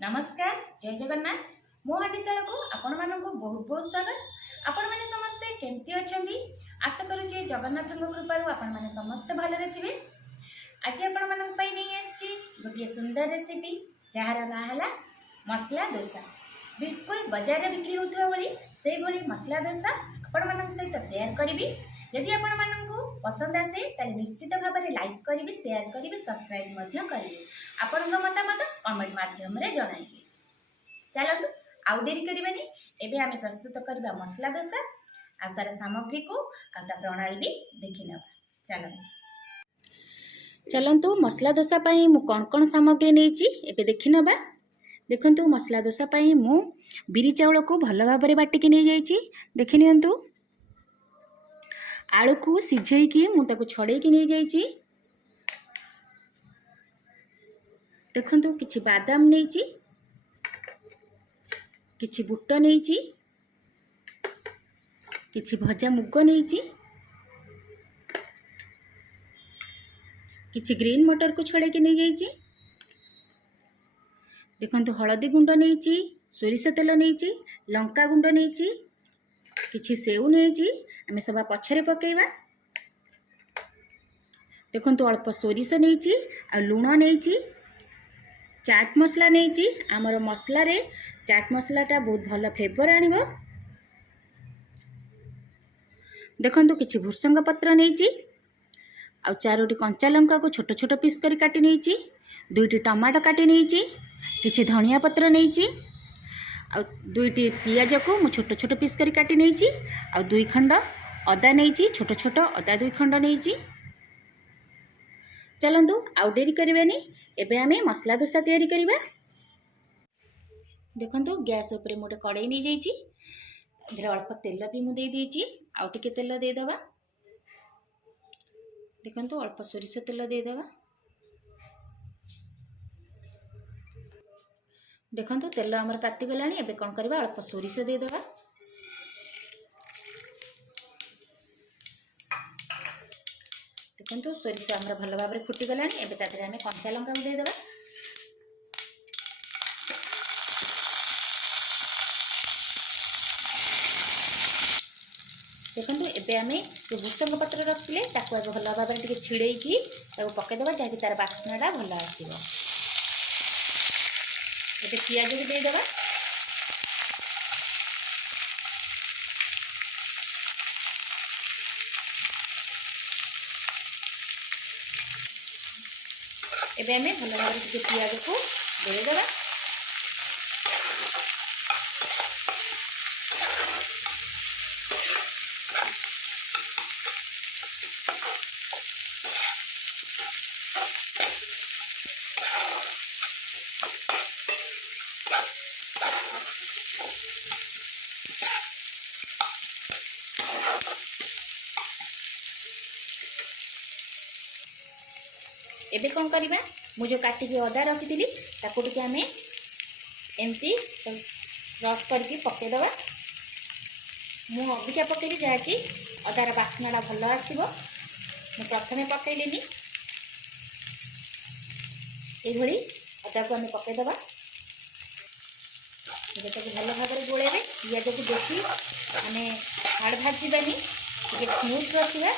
नमस्कार जय जगन्नाथ मो हांडीशाला को आपण मानक बहुत बहुत स्वागत। आपण मैंने समस्ते केमती अच्छी आशा करुचे जगन्नाथ कृपार आपण मैंने समस्ते भलरे थे। आज आपण मानक नहीं आसी गोटे सुंदर रेसिपी जार ना है मसला डोसा। बिल्कुल बाजार बिक्री होता भाई से भाई मसला डोसा आपण मान सहित शेयर करी। जदि आपण मानू पसंद आसे ताले निश्चित भाव में लाइक करेंगे, शेयर करेंगे, सब्सक्राइब करेंगे। आपण मतामत कमेंट माध्यम जन। चलतु आउ डेरी करबानी एबे आमे प्रस्तुत करबा मसला डोसा आ तार सामग्री को आ ता प्रणाली भी देखि नबा। चलतु मसला डोसा पई मु कोन सामग्री नेछि एबे देखि नबा। देखंतु मसला डोसा पई मु बिरी चाउल को भल भाव में बाटिकी नहीं जाइछि। देखि नियंतु आलू को सिझेइकी मु ताको छड़ेकी नहीं जाइछि। देखंतु किछि बादाम नेछि, किछि बुट नेछि, किछि भजा मुग नेछि, किछि ग्रीन मटर को छड़े के नहीं जाइछि। देखंतु हळदी गुंड नेछि, सोरिष तेल नेछि, लंका गुंड नेछि, किछि सेउ नेछि। आमे सब पछरे पकेइबा। देखंतु अल्प सोरिष नेछि आ लूण नेछि, चाट मसला नेछि। आमर मसला रे चाट मसलाटा बहुत भल फ्लेवर आनिबो। देखंतु किछि भुसंग पत्र नेछि आ चारोटी कंचा लंका को छोट छोट पीस करी काटी नेछि, दुईटी टमाटो काटी नेछि, किछि धनिया पत्र नेछि आ दुईटी पियाज को मु छोट छोट पीस करी काटी नेछि आ दुई खंड अदा नेछि, छोट छोट अदा दुई खंड नेछि। चलंतु आउ डेरी करबानी एबे आमे मसला डोसा तैयारी करबा। देखंतु गैस ऊपर मोटे कड़ाई नहीं जाइछि, एधर अल्प तेल भी मु दे देछि। आउ टिके तेल दे दबा। देखंतु अल्प सोरिष तेल दे दबा। देखंतु तेल हमर ताती गलानी। एबे कोन करबा अल्प सोरिष दे दबा। देखंतु सोरिष हमर भल भाव में फुटी गलानी। एबे तादरे हमें कंचा लंका दे दबा। देखंतु एबे हमें जो भुसंग पत्र रखिले ताको एबे भल भाव में टिके छिड़ेकी ताको पके दबा जाकि तार बास्नाटा भल आसीबो। एबे पियाज भी दे दबा। एबे हमें भल भाव में पियाज को दे दबा। एबे कौन करबा मु जो काटिकी अदा रखी ताको टिके आमे एमती रस करके पके दबा। मु अबिका पकेबी जहाँकि अदार बास्नाटा भल आसीबो। मु प्रथमे पकेइलेनी एभली अदा को आमे पके दबा। एटाको भल भाव में गोलेबे। पियाज को देखी आमे हाड़ भाजीबानी, टिके स्मूथ रखिबा।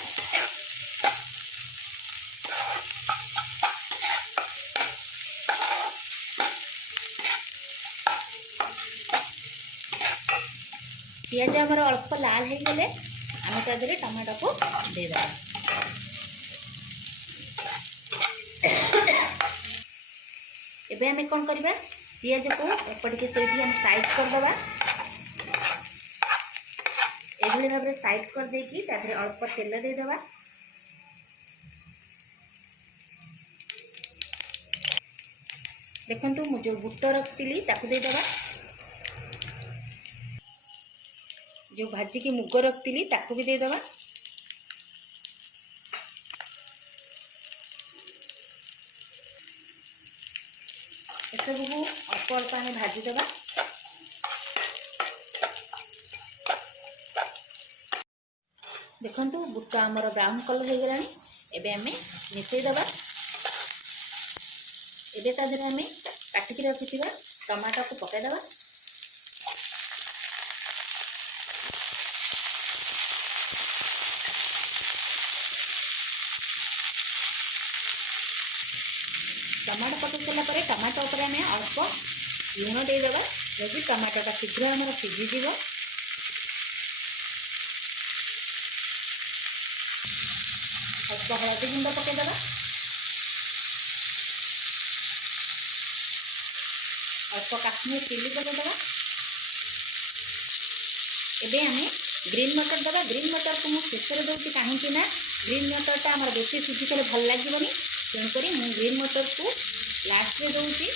पियाज आमर अल्प लाल हो गले आम तादरे टमाटो को दे दबा। एबे हमें कौन करबा पियाज को एपटिके सेठी हम साइड कर दबा। एभली भाव में साइड कर देकी तादरे अल्प तेल दे दबा। देखंतु मु जो बुट रखिली ताकू दे दबा। जो भाजी की मुग रखी ताकू भी दे दबा। सब को अल्प अल्प आम भाजी दबा। देखंतु बुट आमर ब्राउन कलर हो गलानी। एबे आमे मिसई दबा। एबे ता देहरे आमे काटिकी रखिथिबा टमाटो को पकईदेवा। टमाटो पकई सारापर टमाटो उपर आम अल्प लुण देदेवा जदि टमाटोटा शीघ्र आमर सीझीज। अल्प हलदी गुंड पकईदेवा, अल्प काश्मीर चिली पकईदेवा। एबे आम ग्रीन मटर देवा। ग्रीन मटर को मुझे शेष दूसरी कहीं ग्रीन मटरटा आम बेसी सीझीगले भल लगे, तेणुक मुझे ग्रीन मटर को लास्ट में दूसरी।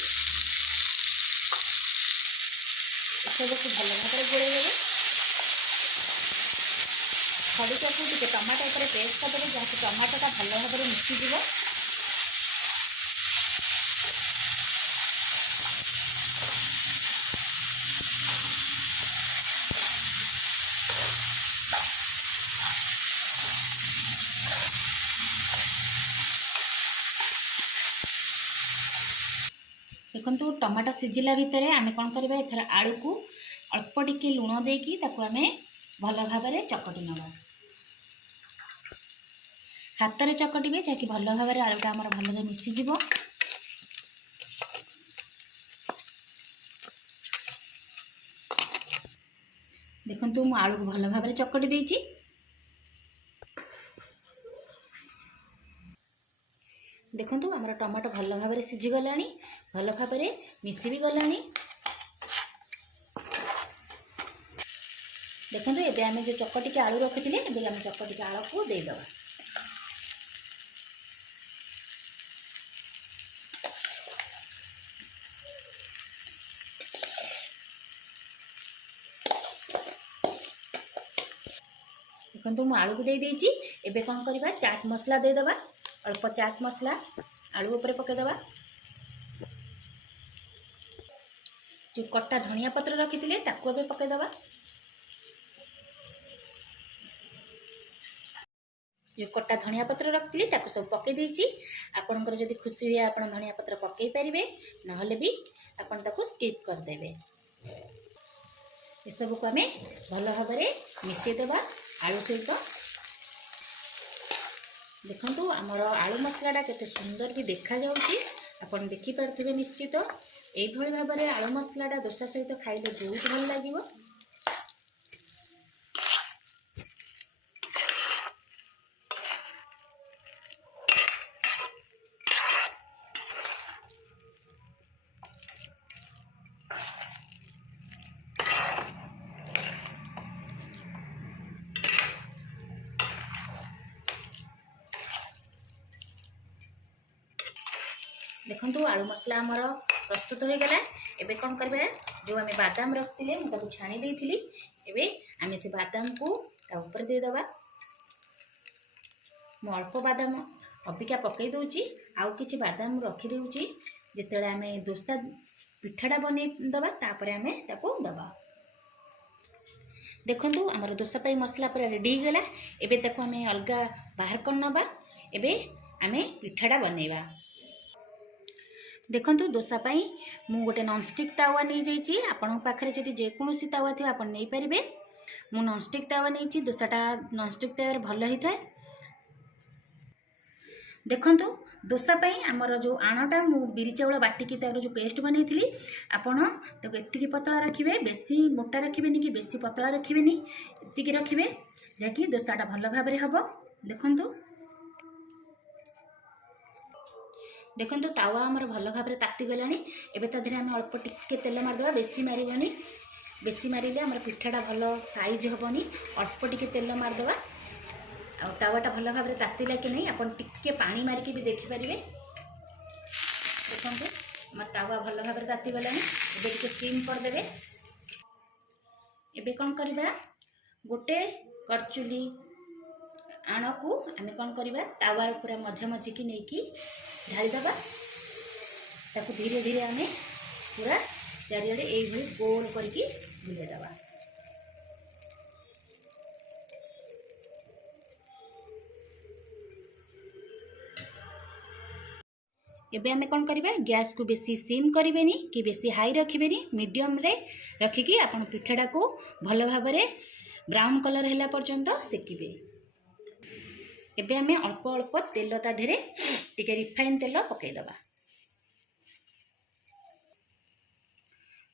सबको भल भाव गोड़े देवे। खड़ीक को टे टमाटो पर पेस्ट करदे जहाँकि टमाटोटा भल भाव मिसीज। देखो टमाटो सीझिला भितर आम कौन करवा एथर आलू को अल्प टिके लुण देकी आम भल भाव चकटी नवा। हाथ में चकटे जहाँकि भल भाव आलूटा आमर भल मिसीज। देखो मु आलू को भल भाव चकटी देची। देखो आमर टमाटो भल भाव सीझीगला, भल भाव मिसी भी गला। देखो ये आम जो चकटिक आलू रखी थे आम चकटिक आलू को देदेवा। देखो मु आलू को दे देची। एबे कौन करवा चाट मसला देदेवा। अल्प चाट मसला आलू उपर पकईदेवा। जो कटा धनिया पत्र रखी थे ताकू ए पकईदेवा। जो कटा धनिया पत्र रखी ताकू सब पकई देची। आपणकर जदि खुशी हुए आप धनिया पत्र पकई पारे, नहले भी आपन ताकू स्किप करदेवे। ये सब को आम भल भाव मिसेदेवा आलू सहित। देखो आमर आलू मसलाटा केते सुंदर भी देखा जाउची, आपन देखि पारथिबे निश्चित। एभली भाव में आलू मसलाटा डोसा सहित खाइले बहुत भल लागिवो। देखो आलू मसला आमर प्रस्तुत हो गला। एबे कौन करबे जो आम बादाम रखते मुझे छाणी देती एबे आम से बादाम को ऊपर देदेवा। मु अल्प बादाम अबिका पकई दूची, आउ किछि बादाम रखी दूची। जिते आम डोसा पिठाटा बनईदेवा तापर आम ताको दबा। देखो आमर डोसा पाई मसला पूरा रेडी हो गला। एबे ताको आम अलग बाहर कर नबा। एबे आम पिठाटा बनईबा। देखो डोसा पाई मु गोटे नॉनस्टिक तावा नहीं जाइए। आपण पाखे जदि जेकोसी तावा थी आप नहीं पारे। मु नॉनस्टिक तावा नहीं डोसाटा नॉनस्टिक तावा भल होता है। देखो डोसा पाई आमर जो आणटा मु बिरी चाउल बाटिकी तार जो पेस्ट बनई थी आपण ताको एतिकी पतला रखिए, बेसी मोटा रखिए कि बेसी पतला रखिए, एतिकी रखिए जहाँकि डोसाटा भल भाव हम। देखो देखो तावा आमर भल भाव ताती गला। एबे ता देहरे आम अल्प टिके तेल मारदेवा, बेसी मारबनी। बेसी मारिले आमर पिठाटा भल साइज हेबनी। अल्प टिके तेल मारदेवा। आ तावाटा भल भाव तातीला कि नहीं आपन टिके पानी मारिकी भी देखिपारे। देखो आम तावा भल भाव ताती गला। एबे टिके स्टीम करदेवे। एबे कौन करबा गोटे करचुली आण को आम कौन करवा तावार पूरा मझा मझी की नहीं ढालीदेवा। ताकू धीरे धीरे आम पूरा चारिआडे ये गोल करके बुलेदेवा। एबे आमे कौन करिबा गैस को बेसी सिम करिबेनी कि बेसी हाई रखिबेनी मीडियम रे रखिकी आपण पिठाटा को भल भाबरे ब्राउन कलर हैला पर्यंत सेकिबे। एबे आमे अल्प अल्प तेल ता धेरे टिके रिफाइन तेल पकई दबा।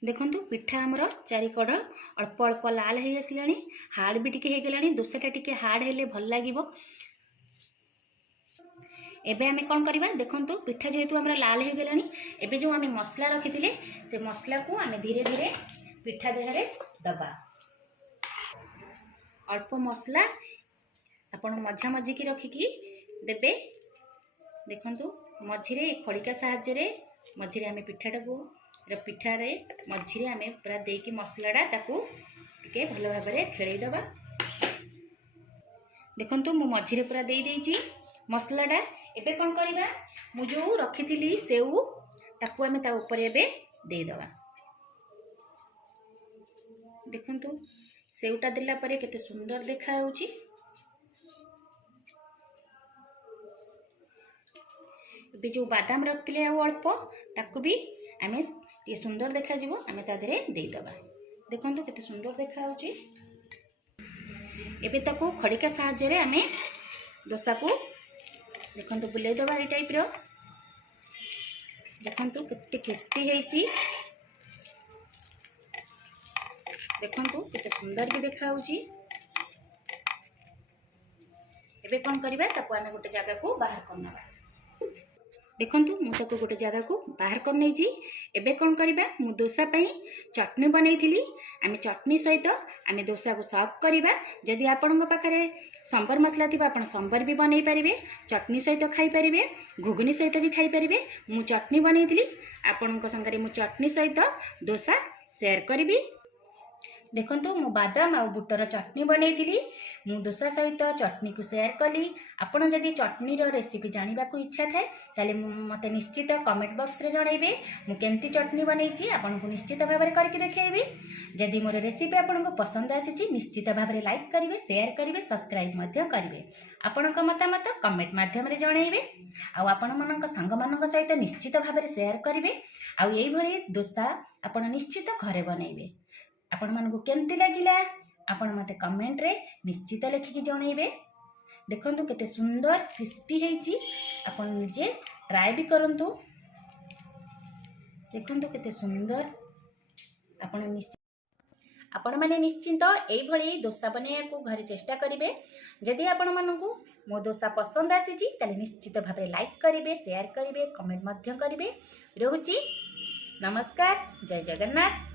देखंतु पिठा हमर चारिकड़ अल्प अल्प लाल है आसलानी हार्ड भी टिके हो गलानी दोसाटा टिके हार्ड हेले भल लागिबो। एबे आमे कौन करवा देखंतु पिठा जेहेतु हमरा लाल हो गलानी एबे जो आमे मसला रखिथिले से मसला को आमे धीरे धीरे पिठा देहरे दबा। अल्प मसला आपण मझा मझी की रखिकी देबे। देखंतु मझिरे खड़िका साहाय्य रे मझिरे आमे पिठाटा को पिठा रे मझिरे आमे पूरा देकी मसलाटा ताकू टिके भल भाबरे खेळै दबा। देखंतु मु मझिरे पूरा देई देइची मसलाटा। एबे कौन करवा मु जो रखी सेऊ ताकू आमे ता ऊपर एबे दे दबा। देखंतु सेऊटा देला परे केते सुंदर देखा होउची। एबे जो बादाम रखतिले आ अल्प ताकू भी आमे ये सुंदर देखा जीवो आमे ता देरे दे दबा। देखंतु केते सुंदर देखा होउची। एबे ताकू खड़िका साहाय्य रे आमे डोसा को देखंतु बुले दबा ए टाइप रो। देखंतु केते क्रिस्पी हेची। देखंतु केते सुंदर भी देखा होउची। एबे कोन करबा ताकू आमे गोटे जगह को बाहर करनबा। देखंतु मु ताकू गोटे जगह को बाहर कर नै छी। एबे कोन करबा मु डोसा पई चटनी बनैथिली आमे चटनी सहित आमे डोसा को सर्व करबा। जदि आपनक पाखरे संबर मसला थिबा आपण संबर भी बनै परिबे चटनी सहित खाई परिबे घुगनी सहित भी खाई परिबे। मु चटनी बनैथिली आपनक संगरे मु चटनी सहित डोसा शेयर करबी। देखंतु मु बादाम आ बुटर चटनी बनैथिली मु डोसा सहित चटनी को शेयर कली। आपण जदि चटनी रो रेसिपी जानिबा को इच्छा थाए ताले मते निश्चित कमेंट बॉक्स रे जणाइबे मु केमती चटनी बनैछि आपण को निश्चित भाव में करके देखैबी। जदि मोर रेसिपी आपण को पसंद आसीछि निश्चित भाव में लाइक करिवे शेयर करिवे सब्सक्राइब मध्य करिवे। आपण को मतामत कमेंट माध्यम रे जणाइबे आ आपण मनक संग मनक सहित निश्चित भाव में शेयर करिवे। आ एई भली डोसा आपण निश्चित घरे बनैबे। आपण मानकु केमती लागिला आपण मते कमेंट रे निश्चित लिखिकी जणाइबे। देखंतु केते सुंदर क्रिस्पी हेची आपण निजे ट्राई भी करंतु। देखंतु केते सुंदर आपण माने निश्चिंत एई भली डोसा बनाया को घरे चेष्टा करिवे। जदि आपण मानकु मो डोसा पसंद आसीची ताले निश्चित भाबरे लाइक करिवे शेयर करिवे कमेंट मध्य करिवे। रहूची नमस्कार जय जगन्नाथ।